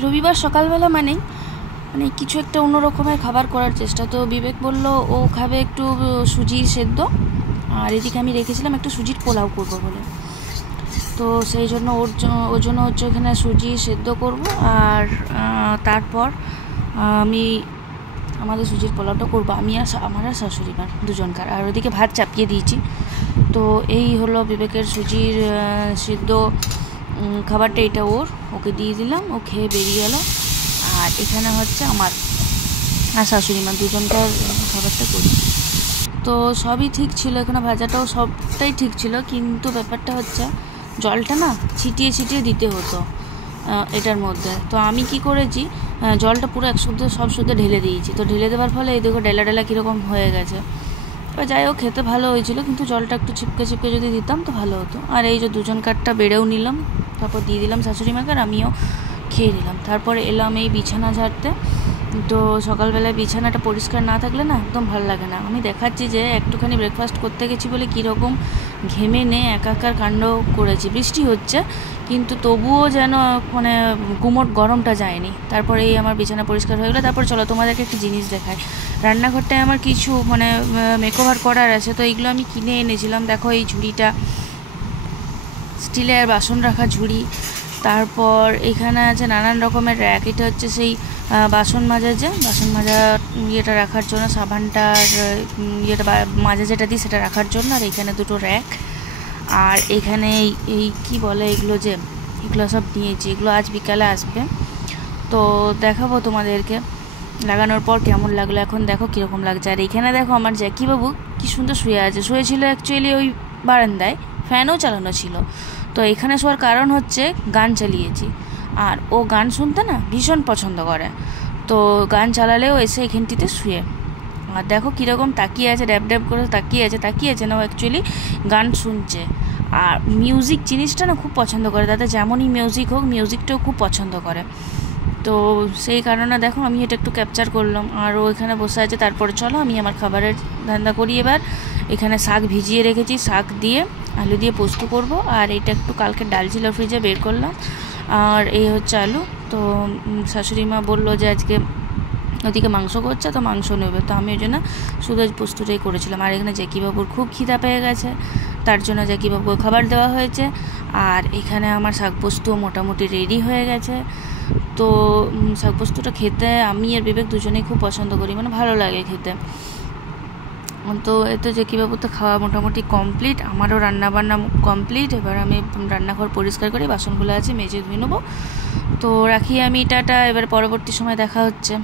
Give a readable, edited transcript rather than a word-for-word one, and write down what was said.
রবিবার সকালবেলা মানে কিছু একটা অন্য রকমের খাবার করার চেষ্টা। তো বিবেক বলল ও খাবে একটু সুজি সেদ্ধ, আর এদিকে আমি রেখেছিলাম একটু সুজির পোলাও করবো বলে। তো সেই জন্য ওর জন্য হচ্ছে ওখানে সুজি সেদ্ধ করব, আর তারপর আমি আমাদের সুজির পোলাওটা করবো আমি আর আমার আর শাশুড়ি মার দুজনকার। আর ওদিকে ভাত চাপিয়ে দিয়েছি। তো এই হলো বিবেকের সুজির সিদ্ধ খাবারটা, এটা ওকে দিয়ে দিলাম, ও খেয়ে বেরিয়ে গেল। আর এখানে হচ্ছে আমার আর শাশুড়ি মা দুজনকার খাবারটা করি। তো সবই ঠিক ছিল, এখানে ভাজাটাও সবটাই ঠিক ছিল, কিন্তু ব্যাপারটা হচ্ছে জলটা না ছিটিয়ে ছিটিয়ে দিতে হতো এটার মধ্যে। তো আমি কি করেছি, জলটা পুরো একশুদ্ধ সব শুদ্ধ ঢেলে দিয়েছি। তো ঢেলে দেওয়ার ফলে এই দেখো ডেলা ডেলা কীরকম হয়ে গেছে। এবার যাই হোক, খেতে ভালো হয়েছিল, কিন্তু জলটা একটু ছিপকে ছিপকে যদি দিতাম তো ভালো হতো। আর এই যে দুজনকারটা বেড়েও নিলাম, তারপর দিয়ে দিলাম শাশুড়ি মাকে, আর আমিও খেয়ে নিলাম। তারপরে এলাম এই বিছানা ঝাড়তে। তো সকালবেলায় বিছানাটা পরিষ্কার না থাকলে না একদম ভালো লাগে না। আমি দেখাচ্ছি যে একটুখানি ব্রেকফাস্ট করতে গেছি বলে কীরকম ঘেমে একাকার কাণ্ড করেছি। বৃষ্টি হচ্ছে কিন্তু তবুও যেন গুমোট গরমটা যায়নি। তারপরে এই আমার বিছানা পরিষ্কার হয়ে গেলো। তারপর চলো তোমাদেরকে একটি জিনিস দেখায়। রান্নাঘরটায় আমার কিছু মেকওভার করার আছে, তো এইগুলো আমি কিনে এনেছিলাম। দেখো এই ঝুড়িটা, স্টিলের বাসন রাখা ঝুড়ি। তারপর এখানে আছে নানান রকমের র্যাক। এটা হচ্ছে সেই বাসন মাজা ইয়েটা রাখার জন্য, সাবানটার ইয়েটা মাজা যেটা দিই সেটা রাখার জন্য। আর এখানে দুটো র্যাক। আর এখানে এই কি বলে এগুলো সব নিয়েছি, এগুলো আজ বিকালে আসবে, তো দেখাবো তোমাদেরকে লাগানোর পর কেমন লাগলো। এখন দেখো কীরকম লাগছে। আর এখানে দেখো আমার জ্যাকি বাবু কি সুন্দর শুয়েছিল অ্যাকচুয়ালি ওই বারান্দায়, ফ্যানও চালানো ছিল। তো এখানে শোয়ার কারণ হচ্ছে গান চালিয়েছি, আর ও গান শুনতে না ভীষণ পছন্দ করে। তো গান চালালেও এসে এখানটিতে শুয়ে, আর দেখো কীরকম তাকিয়ে আছে, ড্যাব ড্যাব করে তাকিয়ে আছে না, ও অ্যাকচুয়ালি গান শুনছে। আর মিউজিক জিনিসটা না খুব পছন্দ করে, তাতে যেমনই মিউজিক হোক মিউজিকটাও খুব পছন্দ করে। তো সেই কারণে দেখো আমি এটা একটু ক্যাপচার করলাম। আর ও এখানে বসে আছে। তারপরে চলো আমি আমার খাবারের ধান্দা করি এবার। এখানে শাক ভিজিয়ে রেখেছি, শাক দিয়ে আলু দিয়ে পোস্ত করব। আর এটা একটু কালকে ডাল ছিল ফ্রিজে, বের করলাম। আর এই হচ্ছে আলু। তো শাশুড়ি মা বললো যে আজকে ওদিকে মাংস করছে, তো মাংস নেবে, তো আমি ওই জন্য শুধু পোস্তটাই করেছিলাম। আর এখানে জ্যাকিবাবুর খুব খিদা পেয়ে গেছে, তার জন্য জ্যাকিবাবুকে খাবার দেওয়া হয়েছে। আর এখানে আমার শাক পোস্ত মোটামুটি রেডি হয়ে গেছে। তো শাক পোস্তটা খেতে আমি আর বিবেক দুজনেই খুব পছন্দ করি, ভালো লাগে খেতে। তো এতো জ্যাকিবাবু তো খাওয়া মোটামুটি কমপ্লিট, আমারও রান্নাবান্না কমপ্লিট। এবার আমি রান্নাঘর পরিষ্কার করি, বাসনগুলো আছে মেজে ধুয়ে নেবো। তো রাখি আমি, টাটা। এবার পরবর্তী সময় দেখা হচ্ছে।